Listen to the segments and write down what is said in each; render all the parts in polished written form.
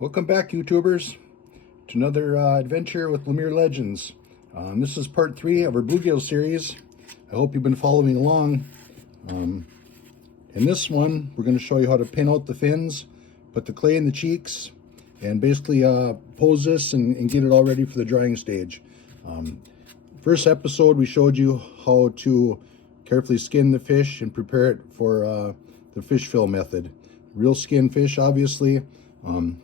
Welcome back, YouTubers, to another adventure with Lemire Legends. This is part 3 of our Bluegill series. I hope you've been following along. In this one, we're going to show you how to pin out the fins, put the clay in the cheeks, and basically pose this and get it all ready for the drying stage. First episode, we showed you how to carefully skin the fish and prepare it for the fish fill method. Real skin fish, obviously.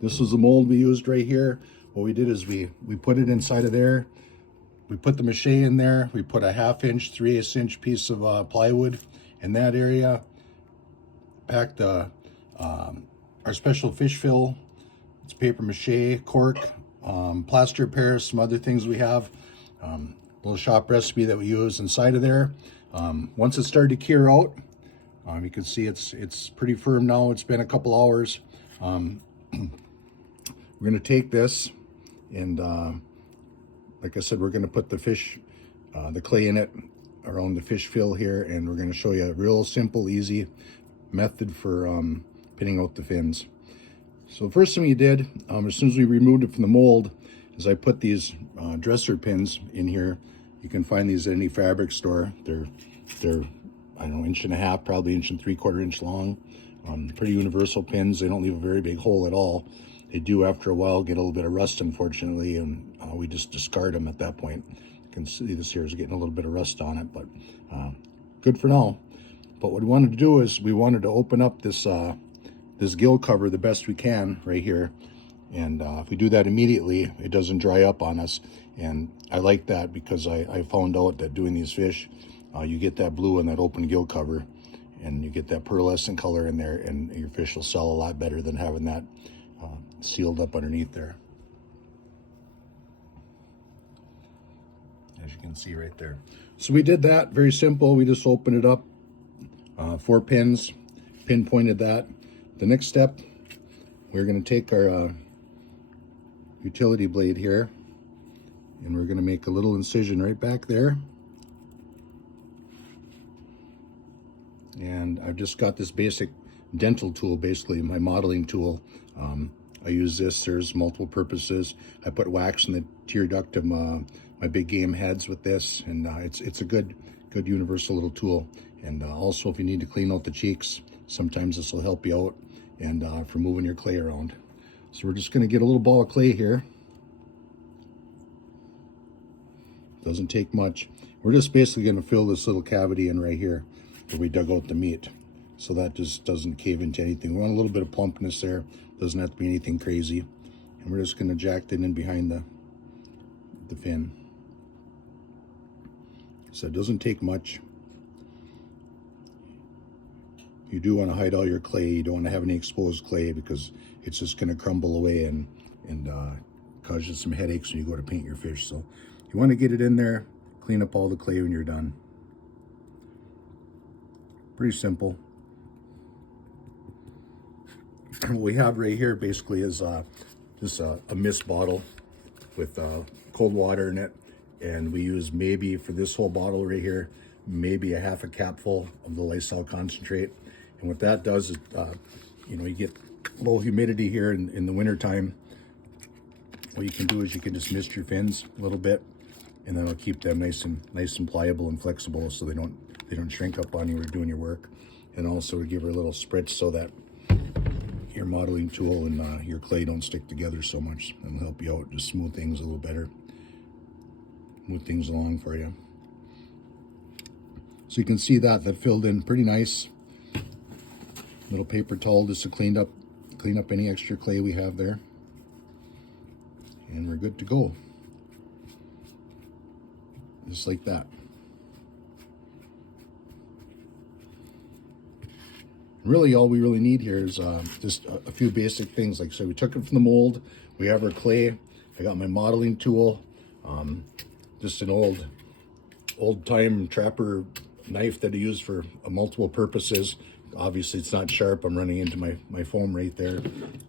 This is the mold we used right here. What we did is we put it inside of there. We put the mache in there. We put a 1/2 inch, 3/8 inch piece of plywood in that area. Packed our special fish fill. It's paper mache, cork, plaster of Paris, some other things we have. Little shop recipe that we use inside of there. Once it started to cure out, you can see it's pretty firm now. It's been a couple hours. We're going to take this and like I said, we're going to put the fish, the clay in it around the fish fill here, and we're going to show you a real simple, easy method for pinning out the fins. So the first thing we did, as soon as we removed it from the mold, is I put these dresser pins in here. You can find these at any fabric store. They're I don't know, 1.5 inch, probably 1 3/4 inch long. Pretty universal pins. They don't leave a very big hole at all. They do, after a while, get a little bit of rust, unfortunately, and we just discard them at that point. You can see this here is getting a little bit of rust on it, but good for now. But what we wanted to do is we wanted to open up this this gill cover the best we can right here, and if we do that immediately, it doesn't dry up on us. And I like that because I found out that doing these fish, you get that blue in that open gill cover, and you get that pearlescent color in there, and your fish will sell a lot better than having that sealed up underneath there. As you can see right there. So we did that, very simple. We just opened it up, 4 pins, pinpointed that. The next step, we're going to take our utility blade here, and we're going to make a little incision right back there. And I've just got this basic dental tool, basically my modeling tool. I use this. There's multiple purposes. I put wax in the tear duct of my big game heads with this, and it's a good universal little tool. And also, if you need to clean out the cheeks, sometimes this will help you out and for moving your clay around. So we're just going to get a little ball of clay here. Doesn't take much. We're just basically going to fill this little cavity in right here where we dug out the meat, so that just doesn't cave into anything. We want a little bit of plumpness there. Doesn't have to be anything crazy. And we're just going to jack that in behind the fin. So it doesn't take much. You do want to hide all your clay. You don't want to have any exposed clay, because it's just going to crumble away and cause you some headaches when you go to paint your fish. So you want to get it in there, clean up all the clay when you're done. Pretty simple. What we have right here basically is just a mist bottle with cold water in it, and we use, maybe for this whole bottle right here, maybe a 1/2 capful of the Lysol concentrate. And what that does is, you know, you get low humidity here in the winter time. What you can do is you can just mist your fins a little bit, and then it'll keep them nice and pliable and flexible, so they don't shrink up on you when you're doing your work. And also to give her a little spritz so that your modeling tool and your clay don't stick together so much. It'll help you out, just smooth things a little better, move things along for you. So you can see that filled in pretty nice. Little paper towel just to clean up any extra clay we have there, and we're good to go, just like that. Really, all we really need here is just a few basic things. Like I said, we took it from the mold. We have our clay. I got my modeling tool, just an old-time trapper knife that I use for multiple purposes. Obviously, it's not sharp. I'm running into my foam right there.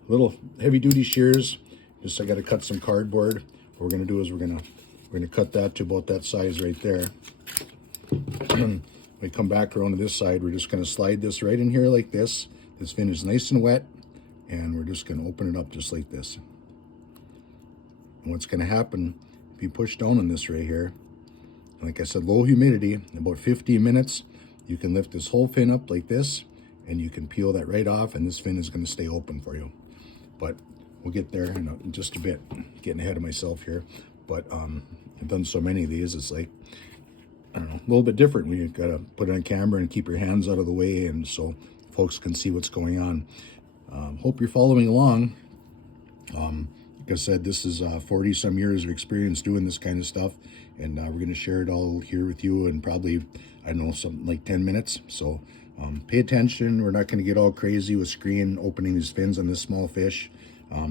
Little heavy-duty shears. Just I got to cut some cardboard. What we're going to do is we're going to cut that to about that size right there. We come back around to this side, we're just going to slide this right in here like this. This fin is nice and wet, and we're just going to open it up just like this. And what's going to happen if you push down on this right here, like I said, low humidity, in about 15 minutes, you can lift this whole fin up like this, and you can peel that right off, and this fin is going to stay open for you. But we'll get there in just a bit. Getting ahead of myself here. But I've done so many of these, it's like, I don't know, a little bit different when you've got to put it on camera and keep your hands out of the way, and so folks can see what's going on. Hope you're following along. Like I said, this is 40 some years of experience doing this kind of stuff, and we're going to share it all here with you in probably, I don't know, something like 10 minutes. So pay attention. We're not going to get all crazy with screen opening these fins on this small fish. A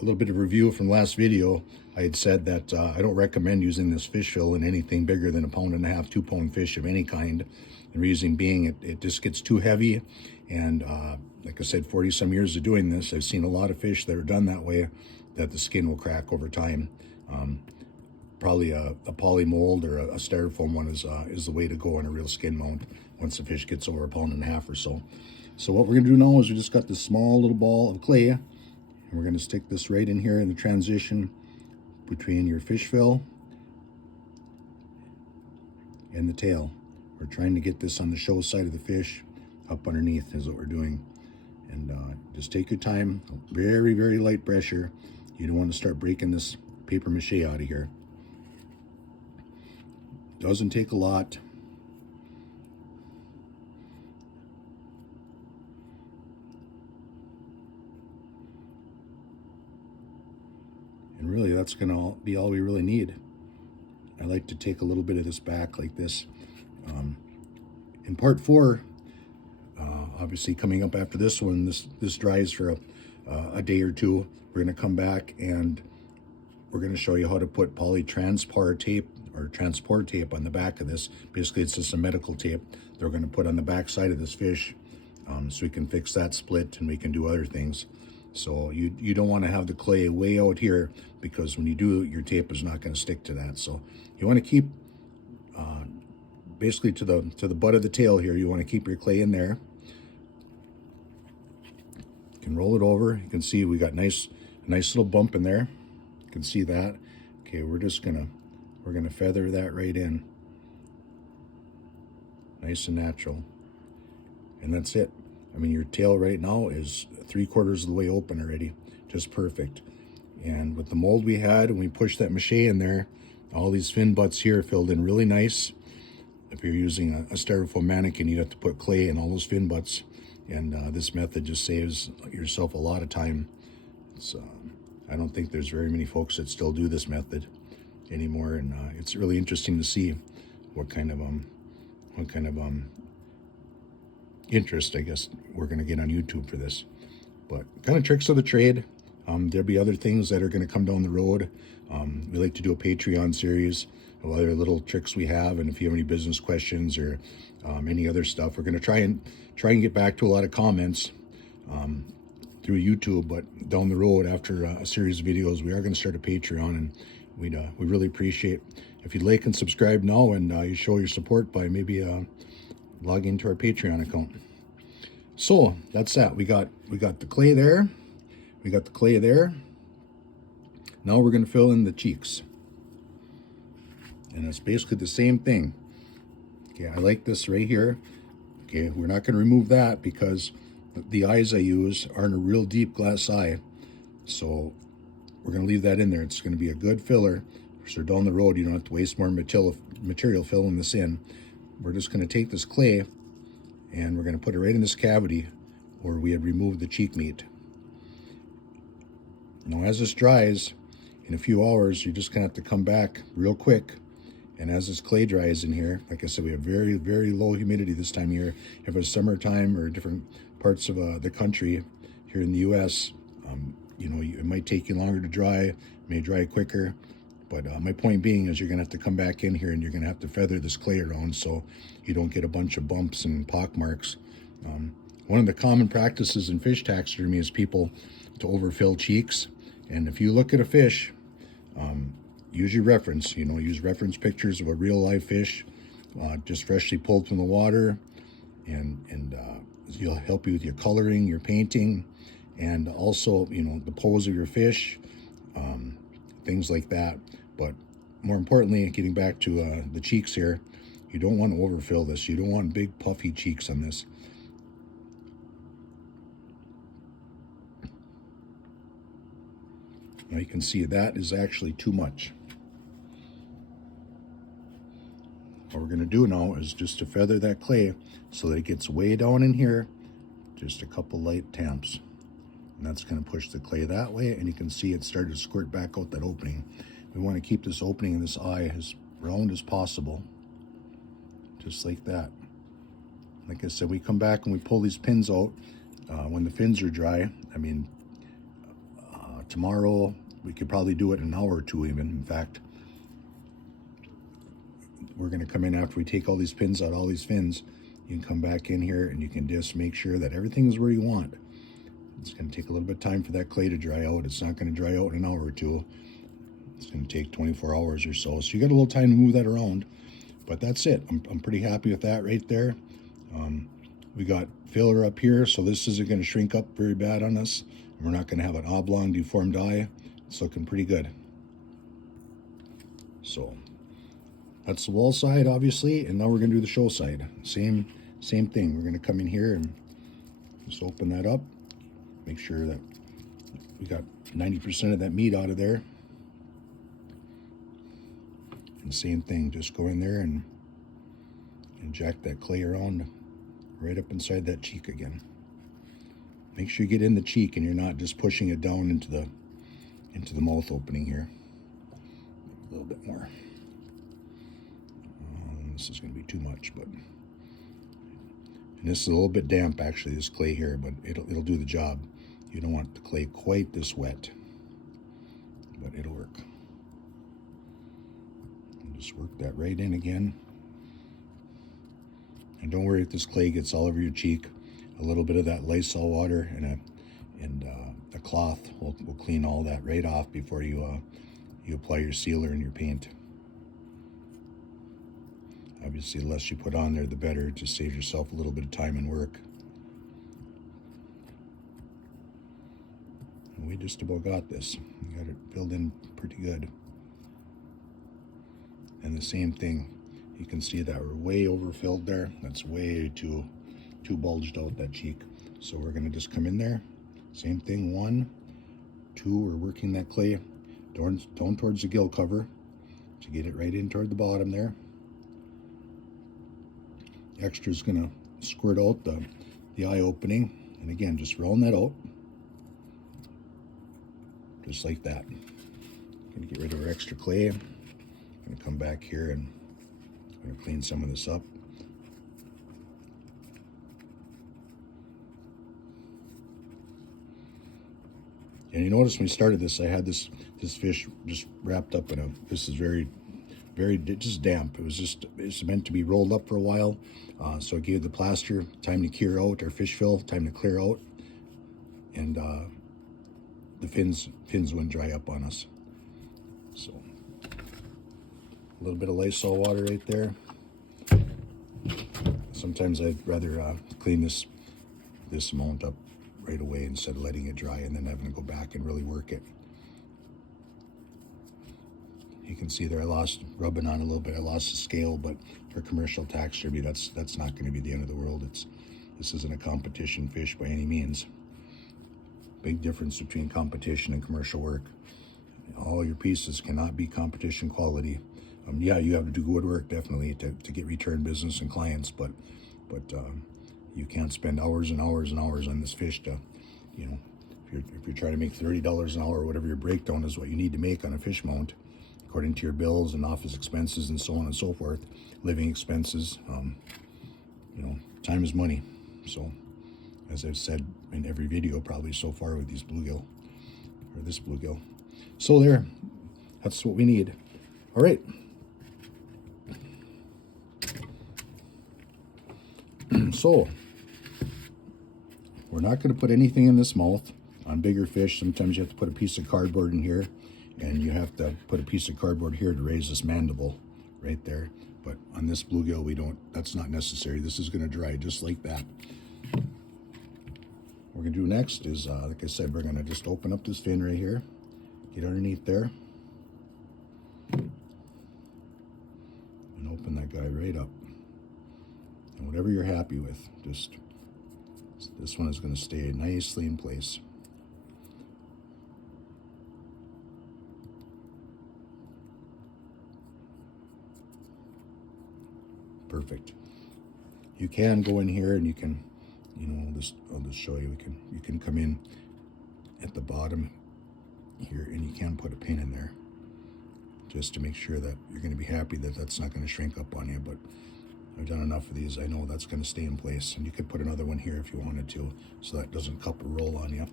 little bit of review from last video. I had said that I don't recommend using this fish fill in anything bigger than 1.5 pound, 2 pound fish of any kind. The reason being it just gets too heavy, and like I said, 40 some years of doing this, I've seen a lot of fish that are done that way, that the skin will crack over time. Probably a poly mold or a styrofoam one is the way to go on a real skin mount once the fish gets over 1.5 pounds or so. So what we're gonna do now is we just got this small little ball of clay, and we're gonna stick this right in here in the transition between your fish fill and the tail. We're trying to get this on the show side of the fish, up underneath is what we're doing. And just take your time, very, very light pressure. You don't want to start breaking this paper mache out of here. Doesn't take a lot. And really, that's gonna be all we really need. I like to take a little bit of this back like this. In part 4, obviously coming up after this one, this dries for a day or two. We're gonna come back and we're gonna show you how to put polytransport tape or transport tape on the back of this. Basically, it's just a medical tape that we're gonna put on the back side of this fish, so we can fix that split and we can do other things. So you don't want to have the clay way out here, because when you do, your tape is not going to stick to that. So you want to keep basically to the butt of the tail here. You want to keep your clay in there. You can roll it over. You can see we got a nice little bump in there. You can see that. Okay, we're gonna feather that right in, nice and natural, and that's it. I mean, your tail right now is 3/4 of the way open already, just perfect. And with the mold we had, when we pushed that mache in there, all these fin butts here filled in really nice. If you're using a styrofoam mannequin, you'd have to put clay in all those fin butts, and this method just saves yourself a lot of time. It's, I don't think there's very many folks that still do this method anymore, and it's really interesting to see what kind of interest, I guess, we're going to get on YouTube for this. But kind of tricks of the trade. There'll be other things that are going to come down the road. We like to do a Patreon series of other little tricks we have, and if you have any business questions or any other stuff, we're going to try and get back to a lot of comments through YouTube. But down the road, after a series of videos, we are going to start a Patreon, and we really appreciate if you'd like and subscribe now, and you show your support by maybe log into our Patreon account. So that's that. We got the clay there. We got the clay there. Now we're going to fill in the cheeks, and it's basically the same thing. Okay, I like this right here. Okay, we're not going to remove that because the eyes I use aren't a real deep glass eye, so we're going to leave that in there. It's going to be a good filler, so down the road you don't have to waste more material filling this in. We're just going to take this clay and we're going to put it right in this cavity where we had removed the cheek meat. Now as this dries, in a few hours, you're just going to have to come back real quick. And as this clay dries in here, like I said, we have very, very low humidity this time of year. If it's summertime or different parts of the country here in the U.S., you know, it might take you longer to dry, it may dry quicker. But my point being is you're going to have to come back in here and you're going to have to feather this clay around so you don't get a bunch of bumps and pock marks. One of the common practices in fish taxidermy is people to overfill cheeks. And if you look at a fish, use your reference, you know, use reference pictures of a real live fish, just freshly pulled from the water, and you'll help you with your coloring, your painting, and also, you know, the pose of your fish, things like that. But more importantly, getting back to the cheeks here, you don't want to overfill this. You don't want big puffy cheeks on this. Now you can see that is actually too much. What we're going to do now is just to feather that clay so that it gets way down in here, just a couple light tamps. And that's going to push the clay that way, and you can see it started to squirt back out that opening. We want to keep this opening in this eye as round as possible, just like that. Like I said, we come back and we pull these pins out when the fins are dry. I mean, tomorrow we could probably do it in an hour or two even. In fact, we're going to come in after we take all these pins out, all these fins. You can come back in here and you can just make sure that everything's where you want. It's going to take a little bit of time for that clay to dry out. It's not going to dry out in an hour or two. It's going to take 24 hours or so. So you got a little time to move that around. But that's it. I'm pretty happy with that right there. We got filler up here, so this isn't going to shrink up very bad on us. We're not going to have an oblong deformed eye. It's looking pretty good. So that's the wall side, obviously, and now we're going to do the show side. Same thing. We're going to come in here and just open that up. Make sure that we got 90% of that meat out of there. And same thing, just go in there and inject that clay around right up inside that cheek again. Make sure you get in the cheek and you're not just pushing it down into the mouth opening here. A little bit more. This is going to be too much, but and this is a little bit damp actually, this clay here, but it'll do the job. You don't want the clay quite this wet, but it'll work. And just work that right in again. And don't worry if this clay gets all over your cheek. A little bit of that Lysol water and a cloth will clean all that right off before you apply your sealer and your paint. Obviously, the less you put on there, the better. It just saves yourself a little bit of time and work. And we just about got this. We got it filled in pretty good. And the same thing, you can see that we're way overfilled there. That's way too bulged out, that cheek. So we're gonna just come in there. Same thing, 1, 2, we're working that clay down towards the gill cover to get it right in toward the bottom there. Extra's gonna squirt out the eye opening, and again, just round that out, just like that. Gonna get rid of our extra clay. Gonna come back here and gonna clean some of this up. And you notice when we started this, I had this fish just wrapped up in this is very just damp. It's meant to be rolled up for a while. So I gave the plaster time to cure out, or fish fill time to clear out. And the fins wouldn't dry up on us. So a little bit of Lysol water right there. Sometimes I'd rather clean this amount up right away instead of letting it dry and then having to go back and really work it. You can see there I lost, rubbing on a little bit, I lost the scale, but for commercial taxidermy, that's not going to be the end of the world. This isn't a competition fish by any means. Big difference between competition and commercial work. All your pieces cannot be competition quality. Yeah, you have to do good work definitely to get return business and clients, but you can't spend hours and hours and hours on this fish to, you know, if you're trying to make $30 an hour or whatever your breakdown is what you need to make on a fish mount, according to your bills and office expenses and so on and so forth, living expenses, you know, time is money. So, as I've said in every video probably so far with these bluegill, or this bluegill. So there, that's what we need. All right. So, we're not going to put anything in this mouth. On bigger fish, sometimes you have to put a piece of cardboard in here, and you have to put a piece of cardboard here to raise this mandible right there. But on this bluegill, we don't, that's not necessary. This is going to dry just like that. What we're gonna do next is, like I said, we're gonna just open up this fin right here, get underneath there, and open that guy right up. And whatever you're happy with, just, this one is gonna stay nicely in place. Perfect. You can go in here and you can, you know, I'll just show you. You can come in at the bottom here and you can put a pin in there just to make sure that you're going to be happy that that's not going to shrink up on you. But I've done enough of these. I know that's going to stay in place, and you could put another one here if you wanted to, so that doesn't cup or roll on you.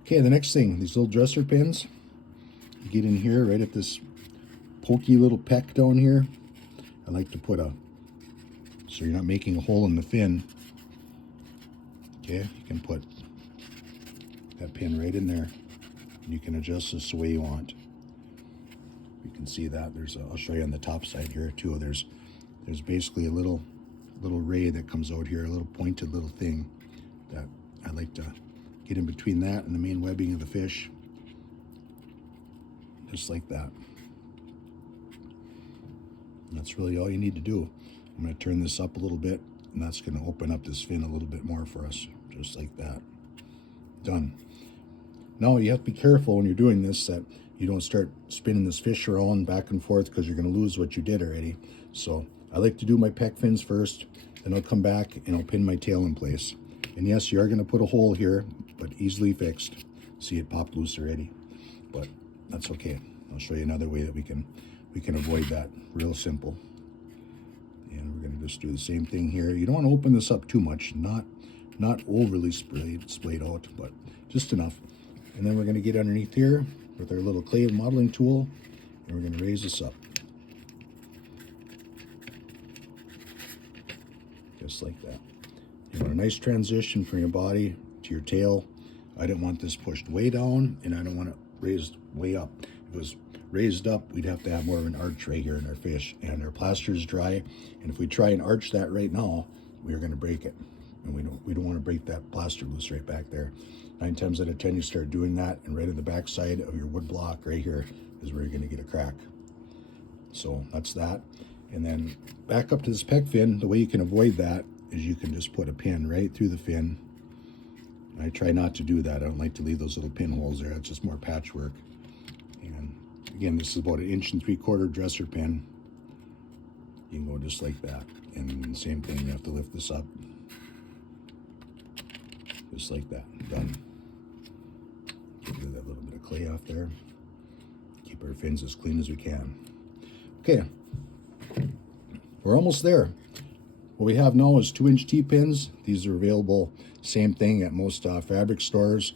Okay, the next thing, these little dresser pins. You get in here right at this pokey little peck down here. I like to put so you're not making a hole in the fin. Okay, you can put that pin right in there. You can adjust this the way you want. You can see that I'll show you on the top side here too. There's basically a little ray that comes out here, a little pointed little thing that I like to get in between that and the main webbing of the fish, just like that. And that's really all you need to do. I'm going to turn this up a little bit, and that's going to open up this fin a little bit more for us, just like that. Done. Now you have to be careful when you're doing this that you don't start spinning this fish around back and forth, because you're going to lose what you did already. So I like to do my pec fins first, then I'll come back and I'll pin my tail in place. And yes, you are going to put a hole here, but easily fixed. See, it popped loose already, but that's okay. I'll show you another way that we can avoid that. Real simple. And we're going to just do the same thing here. You don't want to open this up too much, not overly splayed out, but just enough. And then we're going to get underneath here with our little clay modeling tool, and we're going to raise this up. Just like that. You want a nice transition from your body to your tail. I didn't want this pushed way down, and I don't want it raised way up. If it was raised up, we'd have to have more of an arch right here in our fish, and our plaster is dry, and if we try and arch that right now, we're going to break it, and we don't want to break that plaster loose right back there. 9 times out of 10 you start doing that, and right in the back side of your wood block right here is where you're going to get a crack. So that's that. And then back up to this pec fin. The way you can avoid that is you can just put a pin right through the fin. I try not to do that. I don't like to leave those little pinholes there. It's just more patchwork. And again, this is about 1 3/4 inch dresser pin. You can go just like that. And same thing, you have to lift this up. Just like that. Done. Get rid of that little bit of clay off there. Keep our fins as clean as we can. Okay. We're almost there. What we have now is 2-inch T-pins. These are available, same thing, at most fabric stores.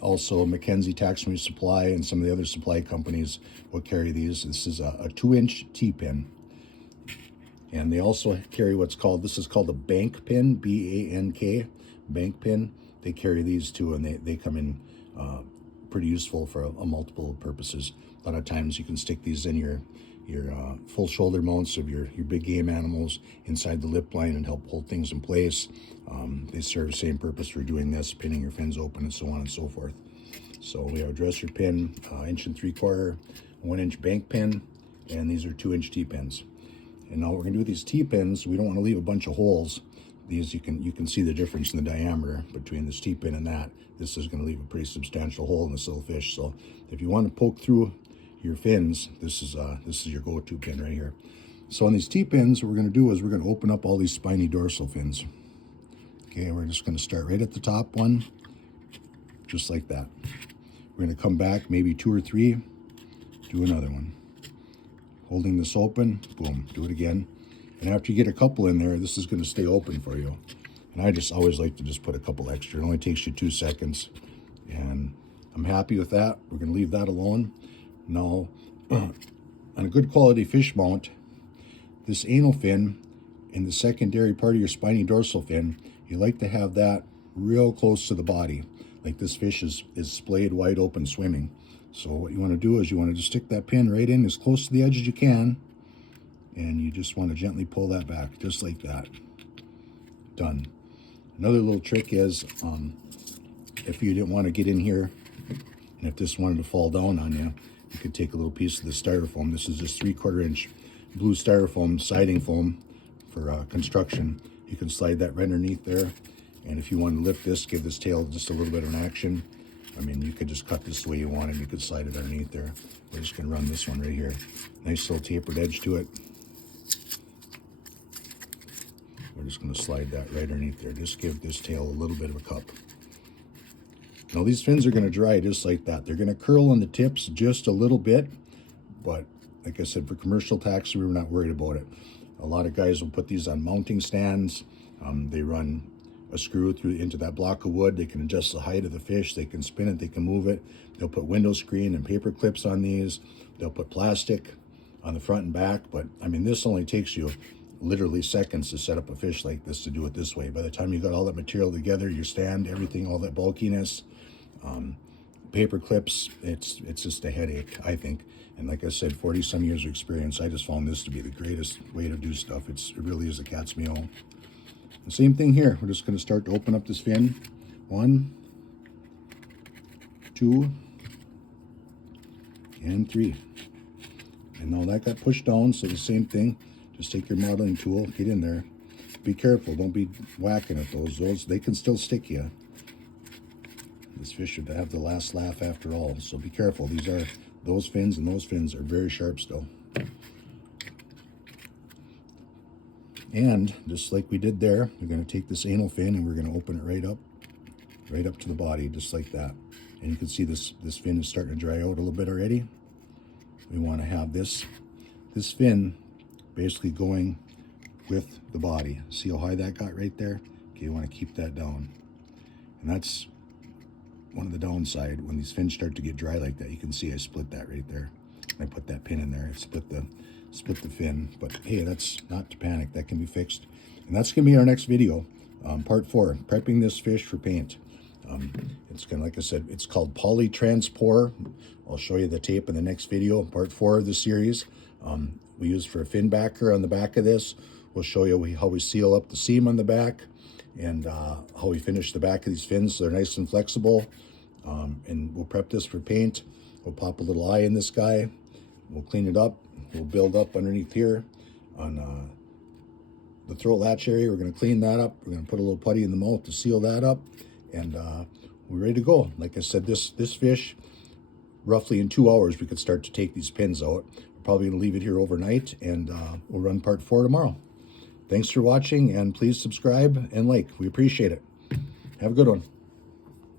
Also, Mackenzie Taxidermy Supply and some of the other supply companies will carry these. This is a 2-inch T-pin. And they also carry this is called a bank pin, B-A-N-K, bank pin. They carry these too, and they come in pretty useful for a multiple purposes. A lot of times you can stick these in your full shoulder mounts of your big game animals inside the lip line and help hold things in place. They serve the same purpose for doing this, pinning your fins open and so on and so forth. So we have a dresser pin, 1 3/4 inch, 1-inch bank pin, and these are 2-inch T-pins. And now what we're gonna do with these T-pins, we don't want to leave a bunch of holes. These you can see the difference in the diameter between this T-pin and that. This is going to leave a pretty substantial hole in this little fish. So if you want to poke through your fins, this is your go-to pin right here. So on these T-pins, what we're going to do is we're going to open up all these spiny dorsal fins. Okay, we're just going to start right at the top one, just like that. We're going to come back maybe 2 or 3, do another one. Holding this open, boom, do it again. And after you get a couple in there, this is going to stay open for you. And I just always like to just put a couple extra. It only takes you 2 seconds. And I'm happy with that. We're going to leave that alone. Now, on a good quality fish mount, this anal fin and the secondary part of your spiny dorsal fin, you like to have that real close to the body. Like this fish is splayed wide open swimming. So what you want to do is you want to just stick that pin right in as close to the edge as you can. And you just want to gently pull that back, just like that. Done. Another little trick is if you didn't want to get in here, and if this wanted to fall down on you, you could take a little piece of the styrofoam. This is just 3/4 inch blue styrofoam siding foam for construction. You can slide that right underneath there. And if you want to lift this, give this tail just a little bit of an action, I mean, you could just cut this the way you want, and you could slide it underneath there. We're just going to run this one right here. Nice little tapered edge to it. We're just going to slide that right underneath there. Just give this tail a little bit of a cup. Now these fins are going to dry just like that. They're going to curl on the tips just a little bit, but like I said, for commercial taxidermy, we're not worried about it. A lot of guys will put these on mounting stands. They run a screw through into that block of wood. They can adjust the height of the fish. They can spin it. They can move it. They'll put window screen and paper clips on these. They'll put plastic on the front and back. But I mean, this only takes you literally seconds to set up a fish like this, to do it this way. By the time you got all that material together, your stand, everything, all that bulkiness, paper clips, it's just a headache, I think. And like I said, 40 some years of experience, I just found this to be the greatest way to do stuff. It really is a cat's meow. The same thing here. We're just going to start to open up this fin. 1, 2, and 3. And now that got pushed down, so the same thing. Just take your modeling tool, get in there. Be careful, don't be whacking at those. They can still stick you. This fish should have the last laugh after all, so be careful. Those fins and those fins are very sharp still. And just like we did there, we're going to take this anal fin and we're going to open it right up to the body, just like that. And you can see this fin is starting to dry out a little bit already. We want to have this fin basically going with the body. See how high that got right there? Okay, you want to keep that down. And that's one of the downside when these fins start to get dry like that. You can see I split that right there. I put that pin in there. It split the fin. But hey, that's not to panic. That can be fixed. And that's going to be our next video, part 4, prepping this fish for paint. It's kind of, like I said, it's called polytransport. I'll show you the tape in the next video, part 4 of the series. We use for a fin backer on the back of this. We'll show you how we seal up the seam on the back, and how we finish the back of these fins so they're nice and flexible. And we'll prep this for paint. We'll pop a little eye in this guy. We'll clean it up. We'll build up underneath here on the throat latch area. We're going to clean that up. We're going to put a little putty in the mouth to seal that up, and we're ready to go. Like I said, this fish, roughly in 2 hours, we could start to take these pins out. We're probably going to leave it here overnight, and we'll run part 4 tomorrow. Thanks for watching, and please subscribe and like. We appreciate it. Have a good one.